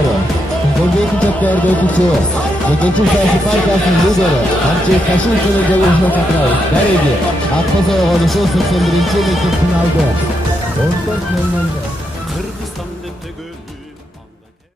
muxbiri, Qo'rg'on chapkarida o'tuvchi, Mekенчидер партиясының лидeri, Hamchi Kashimovning golini chaqiradi. Darigi, Aqo'za g'olibi 81-mektab finalda 14:00.